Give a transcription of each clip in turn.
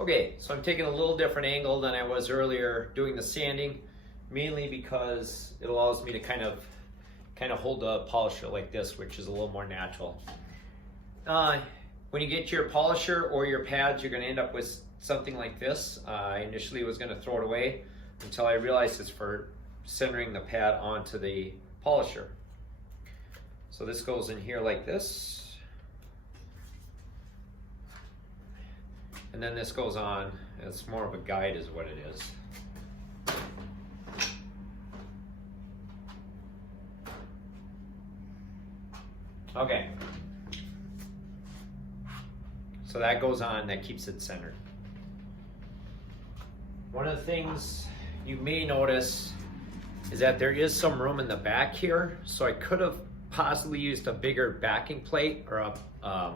Okay, so I'm taking a little different angle than I was earlier doing the sanding, mainly because it allows me to kind of hold the polisher like this, which is a little more natural. When you get your polisher or your pads, you're going to end up with something like this. I initially was going to throw it away until I realized it's for centering the pad onto the polisher. So this goes in here like this. And then this goes on. It's more of a guide is what it is. Okay. So that goes on, that keeps it centered. One of the things you may notice is that there is some room in the back here. So I could have possibly used a bigger backing plate or a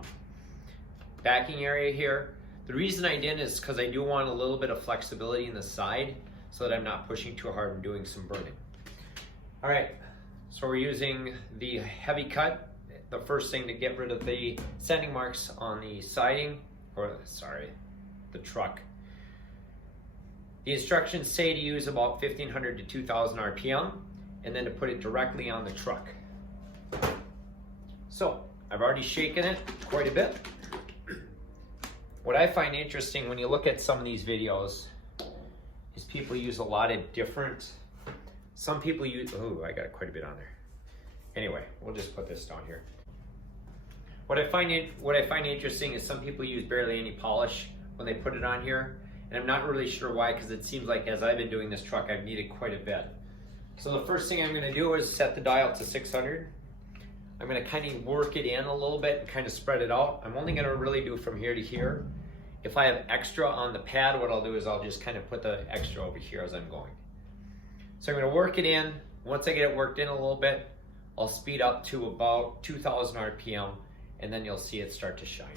backing area here. The reason I didn't is because I do want a little bit of flexibility in the side so that I'm not pushing too hard and doing some burning. All right, so we're using the heavy cut. The first thing to get rid of the sanding marks on the siding, or sorry, the truck. The instructions say to use about 1500 to 2000 RPM and then to put it directly on the truck. So I've already shaken it quite a bit. What I find interesting when you look at some of these videos is people use a lot of different, some people use, oh, I got quite a bit on there. Anyway, we'll just put this down here. What I find interesting is some people use barely any polish when they put it on here, and I'm not really sure why, because it seems like as I've been doing this truck, I've needed quite a bit. So the first thing I'm going to do is set the dial to 600. I'm going to kind of work it in a little bit and kind of spread it out. I'm only going to really do from here to here. If I have extra on the pad, what I'll do is I'll just kind of put the extra over here as I'm going. So I'm going to work it in. Once I get it worked in a little bit, I'll speed up to about 2000 RPM, and then you'll see it start to shine.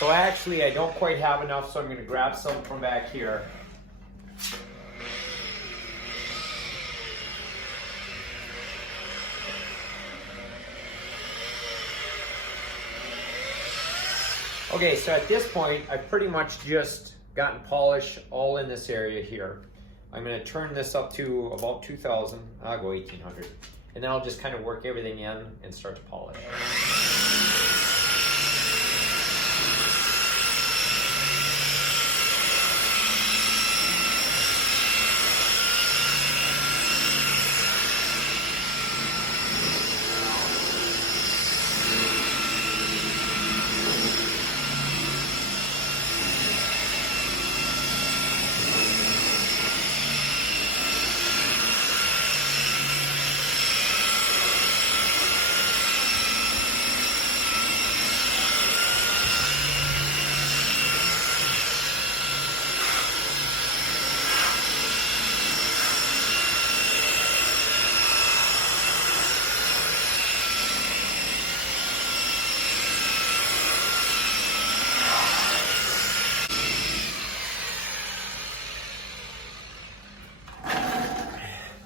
So actually I don't quite have enough, so I'm going to grab some from back here. Okay, so at this point, I've pretty much just gotten polish all in this area here. I'm going to turn this up to about 2000, I'll go 1800, and then I'll just kind of work everything in and start to polish.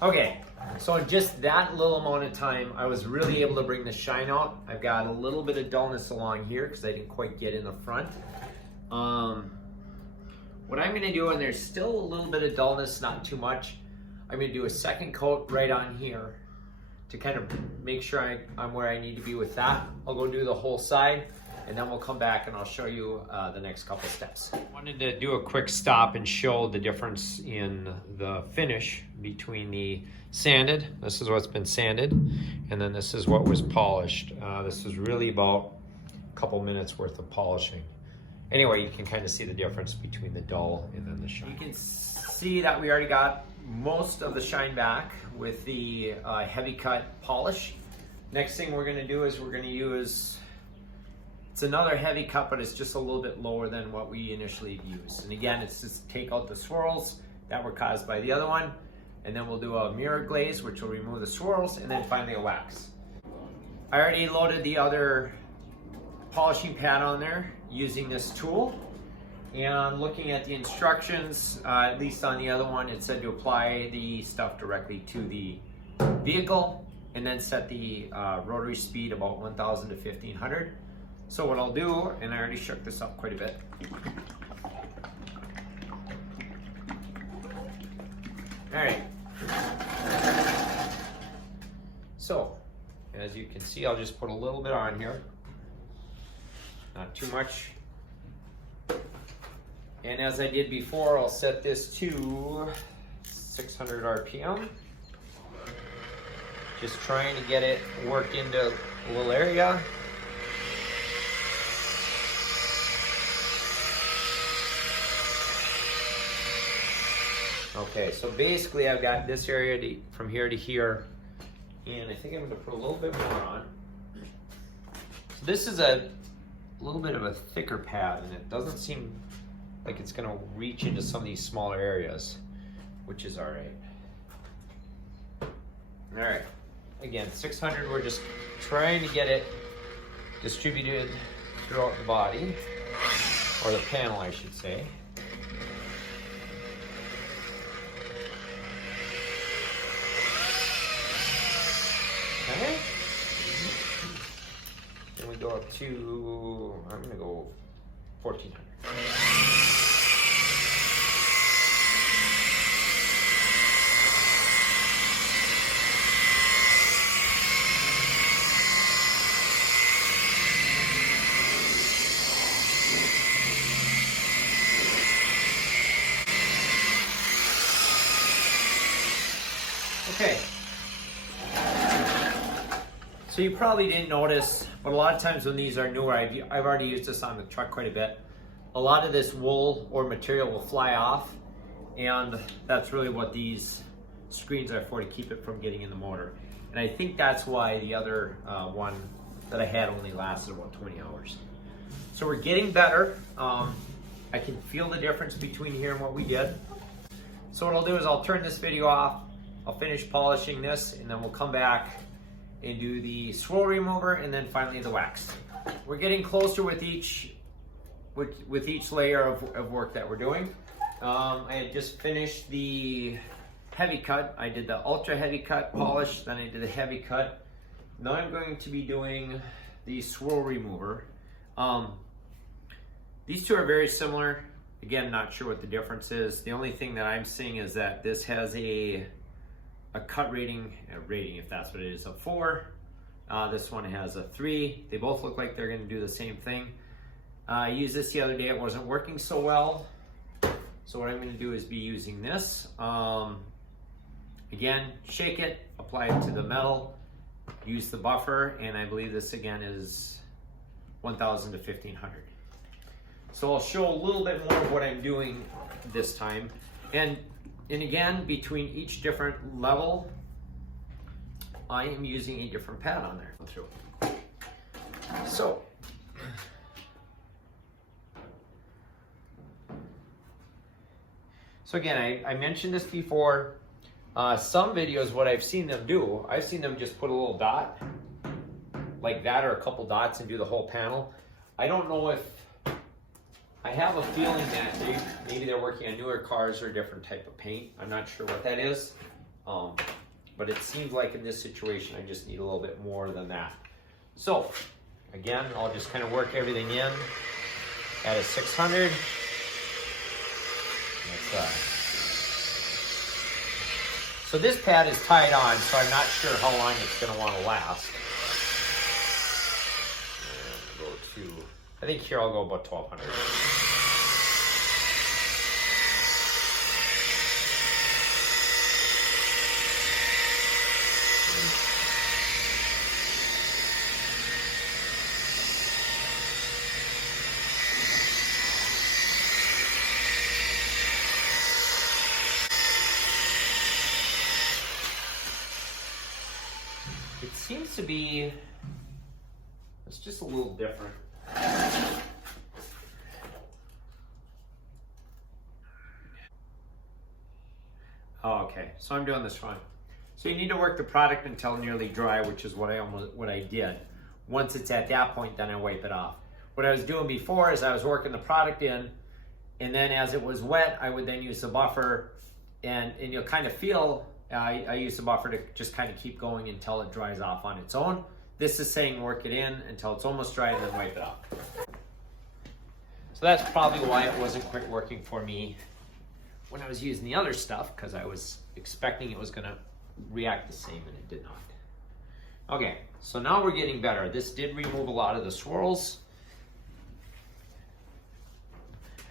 Okay, so in just that little amount of time, I was really able to bring the shine out. I've got a little bit of dullness along here because I didn't quite get in the front. What I'm gonna do, and there's still a little bit of dullness, not too much, I'm gonna do a second coat right on here to kind of make sure I'm where I need to be with that. I'll go do the whole side, and then we'll come back and I'll show you the next couple steps. I wanted to do a quick stop and show the difference in the finish between the sanded, this is what's been sanded, and then this is what was polished. This is really about a couple minutes worth of polishing. Anyway, you can kind of see the difference between the dull and then the shine. You can see that we already got most of the shine back with the heavy cut polish. Next thing we're gonna do is we're gonna use, it's another heavy cut, but it's just a little bit lower than what we initially used. And again, it's just take out the swirls that were caused by the other one, and then we'll do a mirror glaze, which will remove the swirls, and then finally a wax. I already loaded the other polishing pad on there using this tool. And looking at the instructions, at least on the other one, it said to apply the stuff directly to the vehicle and then set the rotary speed about 1,000 to 1,500. So what I'll do, and I already shook this up quite a bit. All right. So, as you can see, I'll just put a little bit on here. Not too much. And as I did before, I'll set this to 600 RPM. Just trying to get it worked into a little area. Okay, so basically I've got this area from here to here, and I think I'm going to put a little bit more on. So this is a little bit of a thicker pad, and it doesn't seem like it's going to reach into some of these smaller areas, which is all right. All right, again, 600, we're just trying to get it distributed throughout the body, or the panel, I should say. Okay. Then we go up to, I'm going to go 1,400. Okay. So you probably didn't notice, but a lot of times when these are newer, I've already used this on the truck quite a bit. A lot of this wool or material will fly off, and that's really what these screens are for, to keep it from getting in the motor. And I think that's why the other one that I had only lasted about 20 hours. So we're getting better. I can feel the difference between here and what we did. So what I'll do is I'll turn this video off, I'll finish polishing this, and then we'll come back and do the swirl remover, and then finally the wax. We're getting closer with each layer of work that we're doing. I had just finished the heavy cut. I did the ultra heavy cut polish, then I did the heavy cut. Now I'm going to be doing the swirl remover. These two are very similar. Again, not sure what the difference is. The only thing that I'm seeing is that this has a cut rating, if that's what it is, of 4. This one has a 3. They both look like they're going to do the same thing. I used this the other day. It wasn't working so well. So what I'm going to do is be using this. Again, shake it, apply it to the metal, use the buffer, and I believe this again is 1,000 to 1,500. So I'll show a little bit more of what I'm doing this time. And again, between each different level, I am using a different pad on there. So, again, I mentioned this before. Some videos, what I've seen them do, I've seen them just put a little dot like that, or a couple dots, and do the whole panel. I don't know if, I have a feeling that maybe they're working on newer cars or a different type of paint. I'm not sure what that is. But it seems like in this situation, I just need a little bit more than that. So, again, I'll just kind of work everything in at a 600. So this pad is tied on, so I'm not sure how long it's going to want to last. And go to, I think here I'll go about 1,200. It seems to be, it's just a little different. Oh, okay, so I'm doing this one. So you need to work the product until nearly dry, which is what I did. Once it's at that point, then I wipe it off. What I was doing before is I was working the product in, And then as it was wet, I would then use the buffer, and you'll kind of feel, I use the buffer to just kind of keep going until it dries off on its own. This is saying work it in until it's almost dry and then wipe it off. So that's probably why it wasn't quite working for me when I was using the other stuff, because I was expecting it was gonna react the same and it did not. Okay, so now we're getting better. This did remove a lot of the swirls.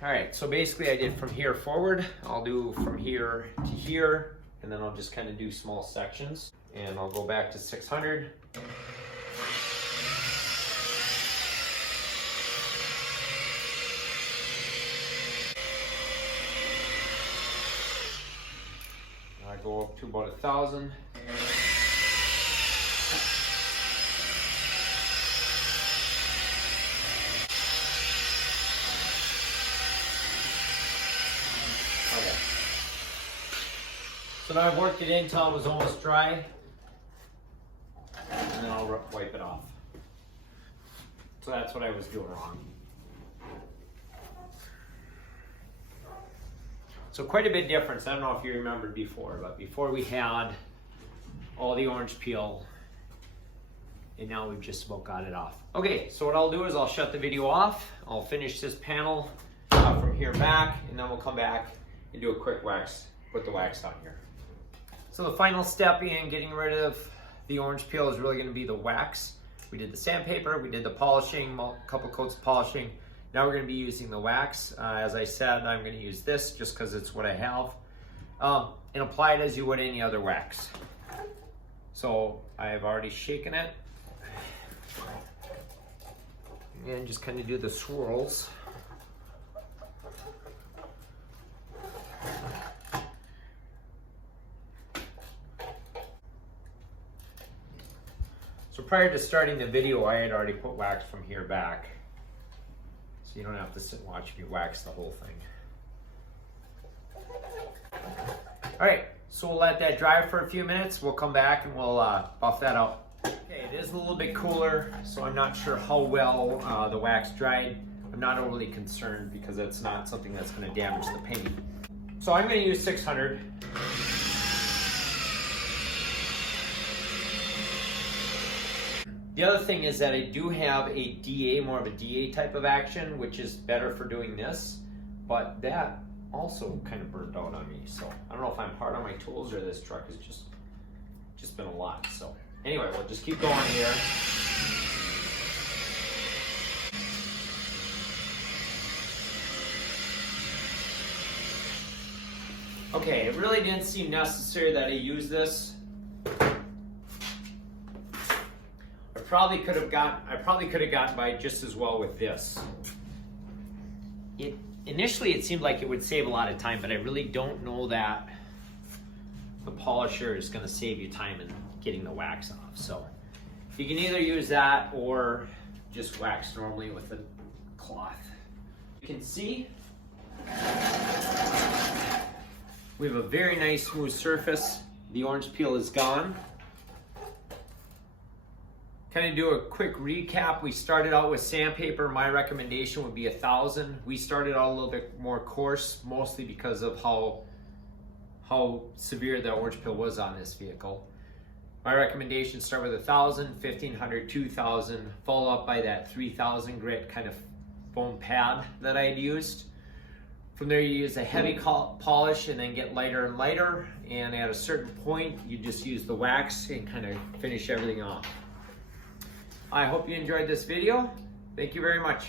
All right, so basically I did from here forward. I'll do from here to here, and then I'll just kind of do small sections. And I'll go back to 600. I go up to about 1,000. Okay. So now I've worked it in until it was almost dry, and then I'll wipe it off. So that's what I was doing wrong. So quite a bit difference. I don't know if you remembered before, but before we had all the orange peel, and now we've just about got it off. Okay, so what I'll do is I'll shut the video off. I'll finish this panel from here back, and then we'll come back and do a quick wax, put the wax on here. So the final step in getting rid of the orange peel is really going to be the wax. We did the sandpaper, we did the polishing, a couple coats of polishing. Now we're going to be using the wax. As I said, I'm going to use this just because it's what I have. And apply it as you would any other wax. So I've already shaken it. And just kind of do the swirls. So prior to starting the video, I had already put wax from here back. So you don't have to sit and watch me wax the whole thing. All right, so we'll let that dry for a few minutes. We'll come back and we'll buff that out. Okay, it is a little bit cooler, so I'm not sure how well the wax dried. I'm not overly concerned because it's not something that's going to damage the paint. So I'm going to use 600. The other thing is that I do have a DA, more of a DA type of action, which is better for doing this, but that also kind of burned out on me. So I don't know if I'm hard on my tools or this truck has just been a lot. So anyway, we'll just keep going here. Okay, it really didn't seem necessary that I use this. I probably could have gotten by just as well with this. Initially it seemed like it would save a lot of time, but I really don't know that the polisher is going to save you time in getting the wax off. So you can either use that or just wax normally with a cloth. You can see we have a very nice smooth surface. The orange peel is gone. Kind of do a quick recap. We started out with sandpaper. My recommendation would be 1,000. We started out a little bit more coarse, mostly because of how severe the orange peel was on this vehicle. My recommendation, start with 1,000, 1,500, 2,000, follow up by that 3,000 grit kind of foam pad that I had used. From there you use a heavy polish and then get lighter and lighter, and at a certain point you just use the wax and kind of finish everything off. I hope you enjoyed this video. Thank you very much.